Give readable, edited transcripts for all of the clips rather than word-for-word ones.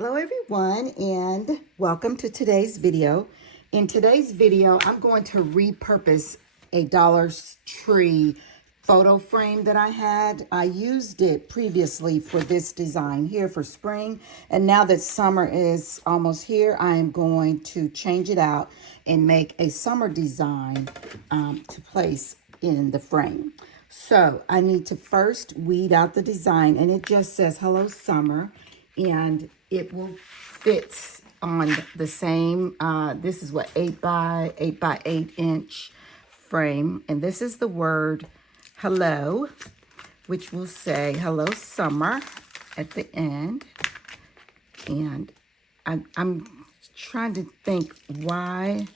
Hello everyone and welcome to today's video. In today's video, I'm going to repurpose a Dollar Tree photo frame that I had. I used it previously for this design here for spring, and now that summer is almost here, I am going to change it out and make a summer design to place in the frame. So I need to first weed out the design, and it just says Hello Summer, and it will fit on the same, this is what, 8 by 8 inch frame. And this is the word hello, which will say Hello Summer at the end. And I'm trying to think why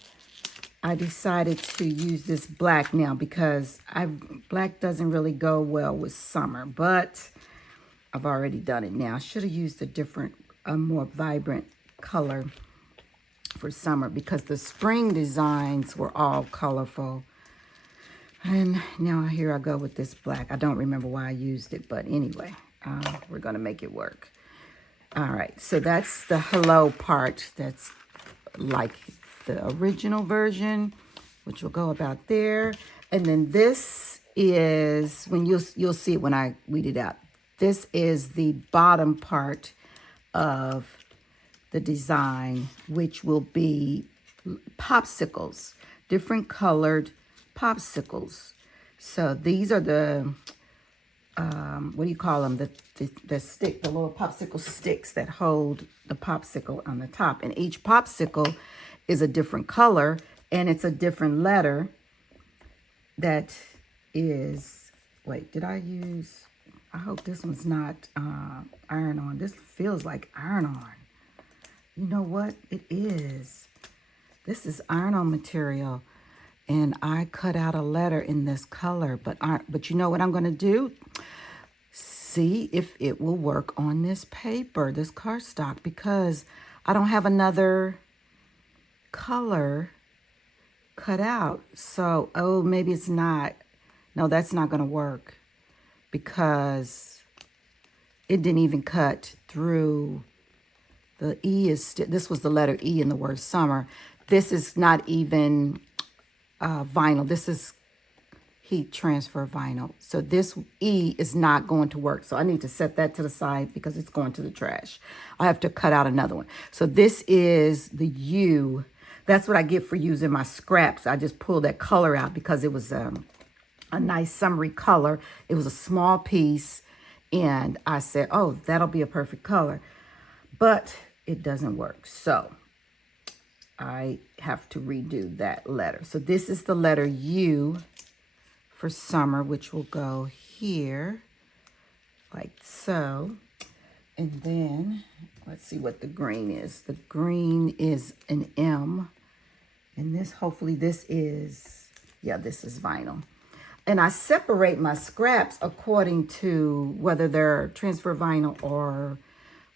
I decided to use this black now, because black doesn't really go well with summer, but I've already done it now. I should have used a more vibrant color for summer, because the spring designs were all colorful. And now here I go with this black. I don't remember why I used it, but anyway, we're gonna make it work. All right, so that's the hello part. That's like the original version, which will go about there. And then this is, when you'll see it when I weed it out. This is the bottom part of the design, which will be popsicles, different colored popsicles. So these are the, what do you call them? The stick, the little popsicle sticks that hold the popsicle on the top. And each popsicle is a different color, and it's a different letter that is, wait, did I use... I hope this one's not iron-on. This feels like iron-on. You know what? It is. This is iron-on material. And I cut out a letter in this color. But you know what I'm going to do? See if it will work on this paper, this cardstock. Because I don't have another color cut out. So, oh, maybe it's not. No, that's not going to work, because it didn't even cut through. The E is this was the letter E in the word summer. This is not even vinyl. This is heat transfer vinyl. So this E is not going to work. So I need to set that to the side because it's going to the trash. I have to cut out another one. So this is the U. That's what I get for using my scraps. I just pulled that color out because it was a nice summery color. It was a small piece, and I said, oh, that'll be a perfect color. But it doesn't work. So I have to redo that letter. So this is the letter U for summer, which will go here like so. And then let's see what the green is. The green is an M. And this, hopefully this is, yeah, this is vinyl. And I separate my scraps according to whether they're transfer vinyl or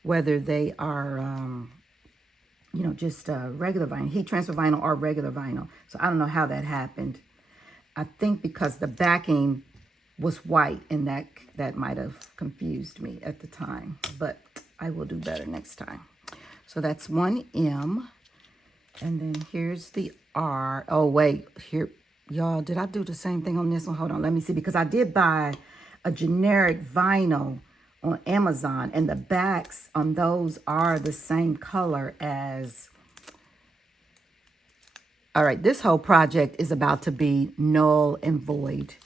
whether they are, you know, just regular vinyl, heat transfer vinyl or regular vinyl. So I don't know how that happened. I think because the backing was white, and that might have confused me at the time. But I will do better next time. So that's one M. And then here's the R. Oh, wait, here. Y'all, did I do the same thing on this one? Hold on, let me see. Because I did buy a generic vinyl on Amazon, and the backs on those are the same color as... All right, this whole project is about to be null and void,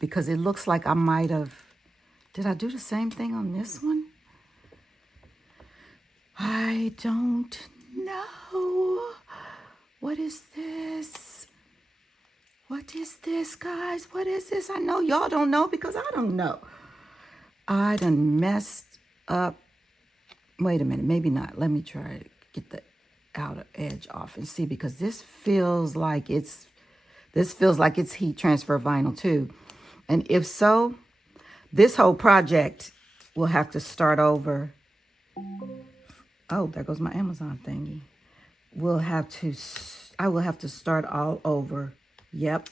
because it looks like I might have... Did I do the same thing on this one? I don't know. What is this? What is this, guys? What is this? I know y'all don't know because I don't know. I done messed up. Wait a minute, maybe not. Let me try to get the outer edge off and see, because this feels like it's heat transfer vinyl too. And if so, this whole project will have to start over. Oh, there goes my Amazon thingy. I will have to start all over. Yep.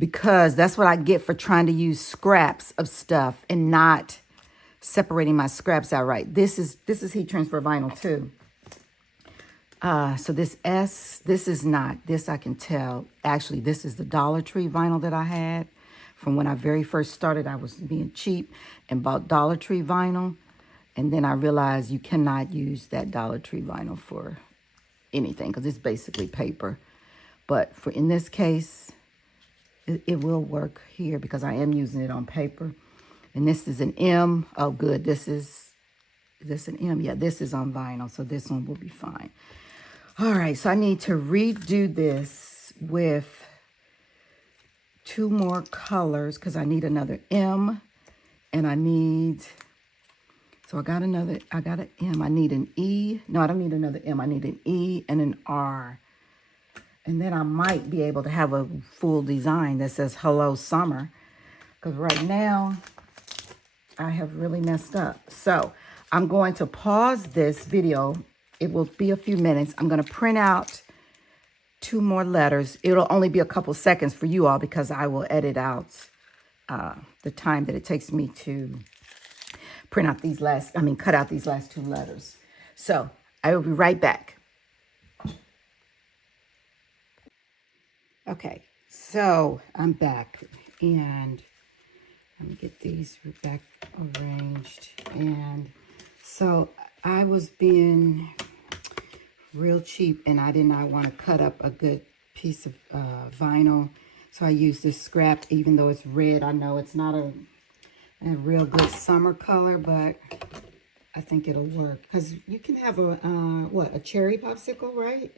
Because that's what I get for trying to use scraps of stuff and not separating my scraps out right. This is heat transfer vinyl too. So this is not, this I can tell. Actually, this is the Dollar Tree vinyl that I had. From when I very first started, I was being cheap and bought Dollar Tree vinyl. And then I realized you cannot use that Dollar Tree vinyl for anything because it's basically paper. But for in this case, it will work here because I am using it on paper. And this is an M. Oh, good. Is this an M? Yeah, this is on vinyl, so this one will be fine. All right, so I need to redo this with 2 more colors because I need another M, and I need, so I got an M. I need an E. No, I don't need another M. I need an E and an R. And then I might be able to have a full design that says Hello Summer, because right now I have really messed up. So I'm going to pause this video. It will be a few minutes. I'm going to print out 2 more letters. It'll only be a couple seconds for you all because I will edit out the time that it takes me to cut out these last 2 letters. So I will be right back. Okay, so I'm back and let me get these back arranged. And so I was being real cheap and I did not want to cut up a good piece of vinyl. So I used this scrap, even though it's red. I know it's not a real good summer color, but I think it'll work. Because you can have a cherry popsicle, right?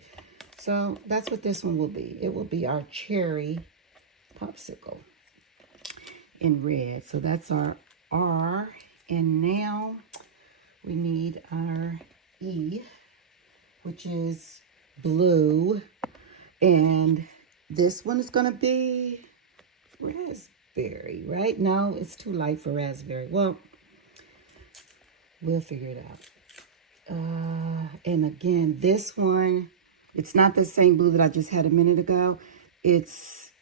So that's what this one will be. It will be our cherry popsicle in red. So that's our R. And now we need our E, which is blue. And this one is going to be raspberry, right? No, it's too light for raspberry. Well, we'll figure it out. And again, this one, it's not the same blue that I just had a minute ago. It's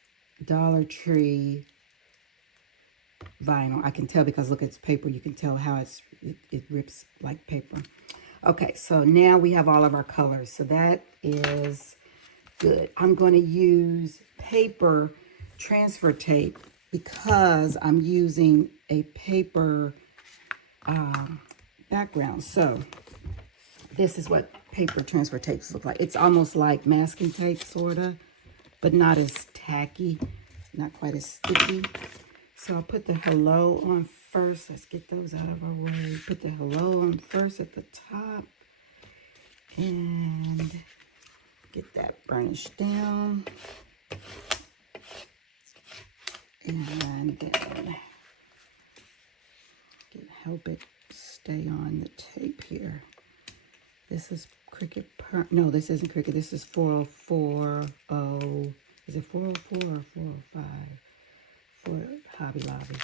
Dollar Tree vinyl. I can tell because look, it's paper. You can tell how it rips like paper. Okay, so now we have all of our colors. So that is good. I'm going to use paper transfer tape because I'm using a paper background. So this is what paper transfer tapes look like. It's almost like masking tape, sort of, but not as tacky, not quite as sticky. So I'll put the hello on first. Let's get those out of our way. Put the hello on first at the top. And get that burnished down. And then help it stay on the tape here. This is Cricut. No, this isn't Cricut. This is 4040. Is it 404 or 405? For Hobby Lobby.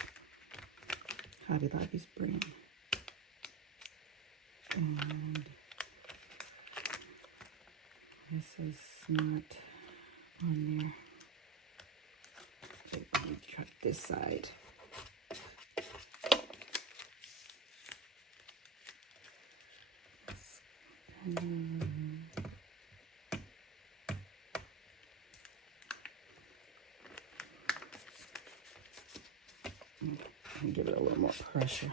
Hobby Lobby's brand. And this is not on there. Okay, let me try this side. Give it a little more pressure.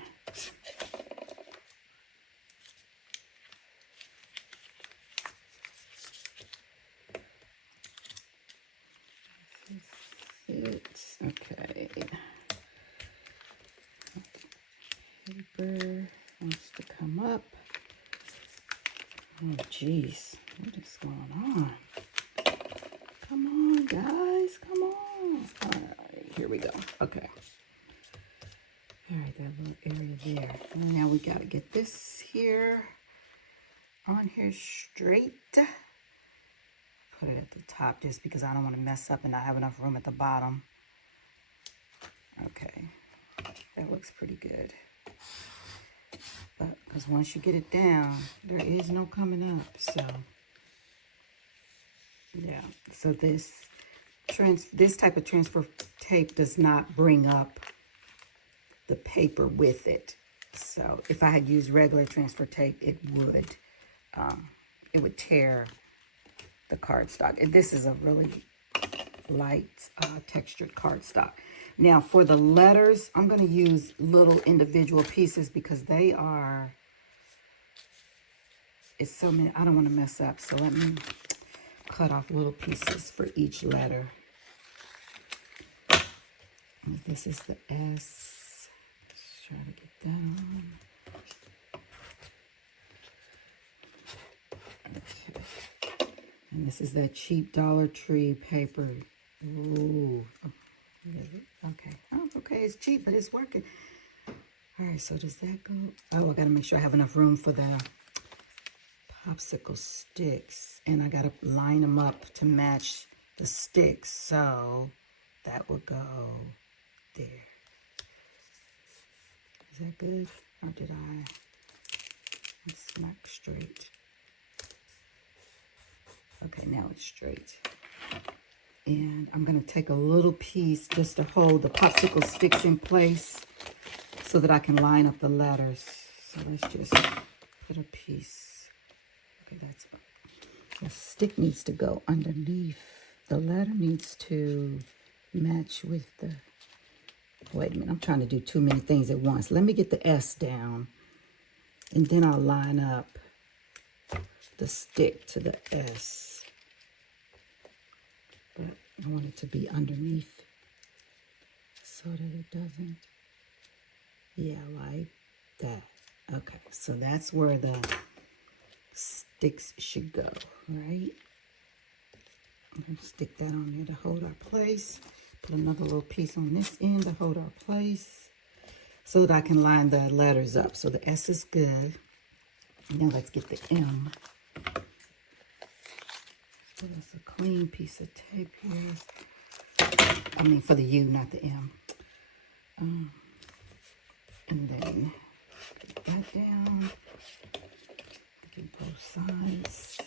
Okay. Paper wants to come up. Oh, geez. What is going on? Come on, guys. Come on. All right, here we go. Okay. All right, that little area there. And now we got to get this here on here straight. Put it at the top just because I don't want to mess up and not have enough room at the bottom. Okay, that looks pretty good. But because once you get it down, there is no coming up. So yeah, so this type of transfer tape does not bring up the paper with it. So if I had used regular transfer tape, it would tear the cardstock. And this is a really light textured cardstock. Now for the letters, I'm going to use little individual pieces because it's so many. I don't want to mess up. So let me cut off little pieces for each letter. And this is the S. Let's try to get that on. Okay. And this is that cheap Dollar Tree paper. Ooh. Okay. Oh, okay. It's cheap, but it's working. All right. So does that go? Oh, I got to make sure I have enough room for the popsicle sticks. And I got to line them up to match the sticks. So that will go there. Is that good? Or did I smack straight? Okay, now it's straight. And I'm going to take a little piece just to hold the popsicle sticks in place so that I can line up the letters. So let's just put a piece. Okay, that's fine. The stick needs to go underneath. The letter needs to match with the... Wait a minute, I'm trying to do too many things at once. Let me get the S down, and then I'll line up the stick to the S. But I want it to be underneath so that it doesn't... Yeah, like that. Okay, so that's where the sticks should go, right? I'm going to stick that on there to hold our place. Put another little piece on this end to hold our place so that I can line the letters up. So the S is good. Now let's get the M. So that's a clean piece of tape here. I mean for the U, not the M. And then get that down. Get both sides.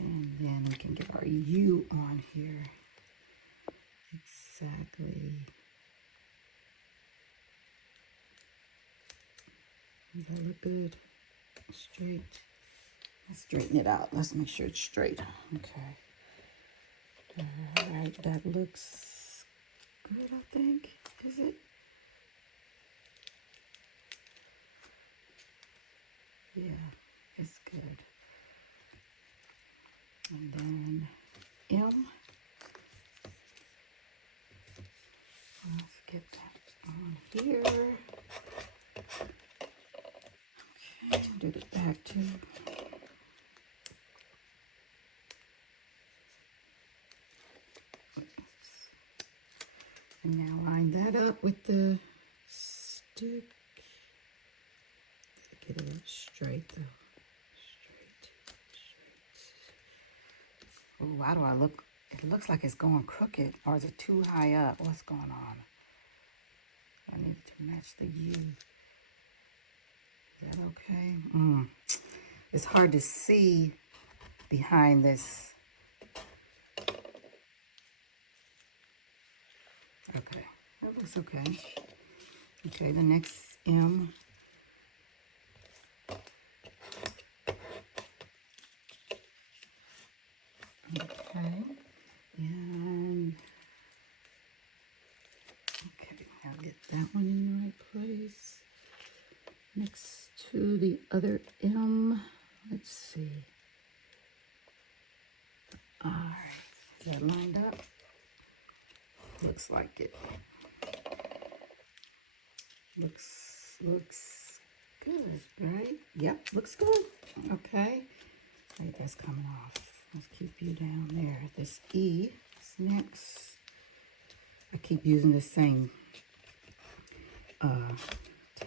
And then we can get our U on here. Exactly. Does that look good? Straight. Let's straighten it out. Let's make sure it's straight. Okay. All right, that looks good, I think. Is it? Yeah, it's good. And then M. Let's get that on here. Okay, do the back too. And now line that up with the stick. Get it straight though. Ooh, why do I look? It looks like it's going crooked, or is it too high up? What's going on? I need to match the U. Is that okay? It's hard to see behind this. Okay, that looks okay. Okay, the next M. Okay, and okay, I'll get that one in the right place. Next to the other M, let's see. All right, is that lined up? Looks like it. Looks good, right? Yep, looks good. Okay, right, that's coming off. Let's keep you down there. This E is next. I keep using the same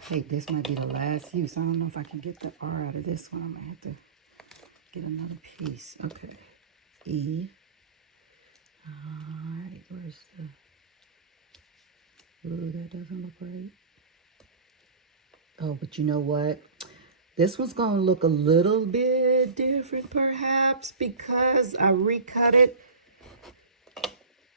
tape. This might be the last use. I don't know if I can get the R out of this one. I might have to get another piece. Okay, E. All right, where's the... Ooh, that doesn't look right. Oh, but you know what? This one's going to look a little bit different perhaps because I recut it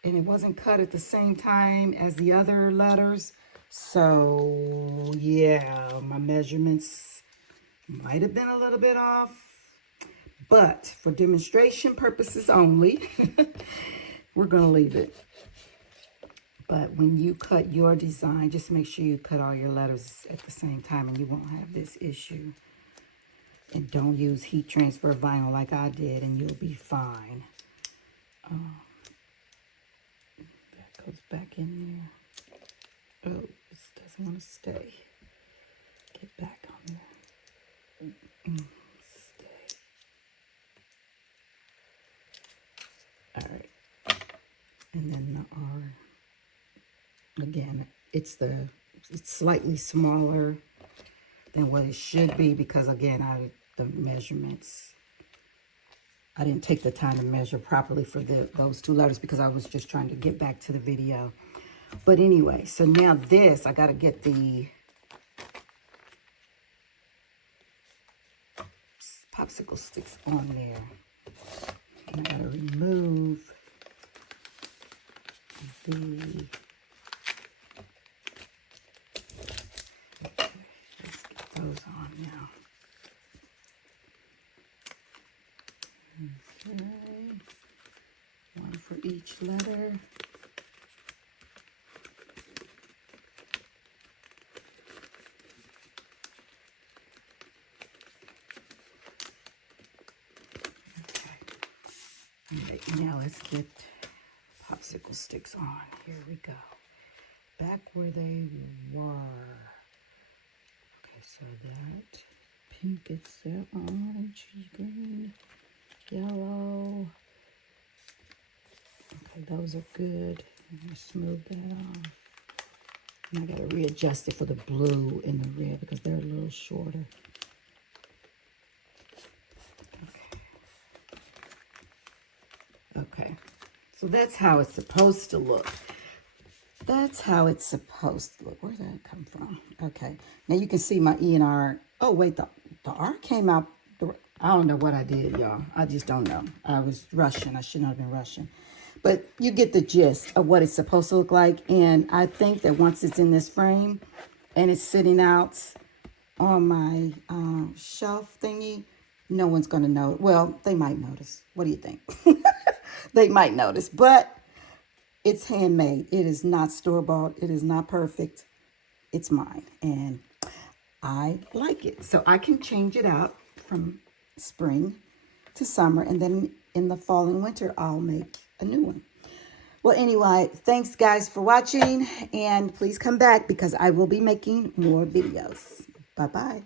and it wasn't cut at the same time as the other letters. So yeah, my measurements might have been a little bit off, but for demonstration purposes only, we're gonna leave it. But when you cut your design, just make sure you cut all your letters at the same time and you won't have this issue. And don't use heat transfer vinyl like I did and you'll be fine. That goes back in there. Oh, this doesn't want to stay. Get back on there. Stay. All right. And then the R. Again, it's slightly smaller than what it should be because again, the measurements, I didn't take the time to measure properly for those two letters because I was just trying to get back to the video. But anyway, so now this, I got to get the popsicle sticks on there. And I got to remove the... Those on now. Okay. One for each letter. Okay. Right, now let's get popsicle sticks on. Here we go. Back where they were. So that pink gets there, orange, green, yellow. Okay, those are good. I'm gonna smooth that off. And I gotta readjust it for the blue and the red because they're a little shorter. Okay, so that's how it's supposed to look. That's how it's supposed to look. Where did that come from? Okay. Now you can see my E and R. Oh, wait. The R came out. I don't know what I did, y'all. I just don't know. I was rushing. I shouldn't have been rushing. But you get the gist of what it's supposed to look like. And I think that once it's in this frame and it's sitting out on my shelf thingy, no one's going to know. Well, they might notice. What do you think? They might notice. But it's handmade. It is not store-bought. It is not perfect. It's mine. And I like it. So I can change it out from spring to summer. And then in the fall and winter, I'll make a new one. Well, anyway, thanks, guys, for watching. And please come back because I will be making more videos. Bye-bye.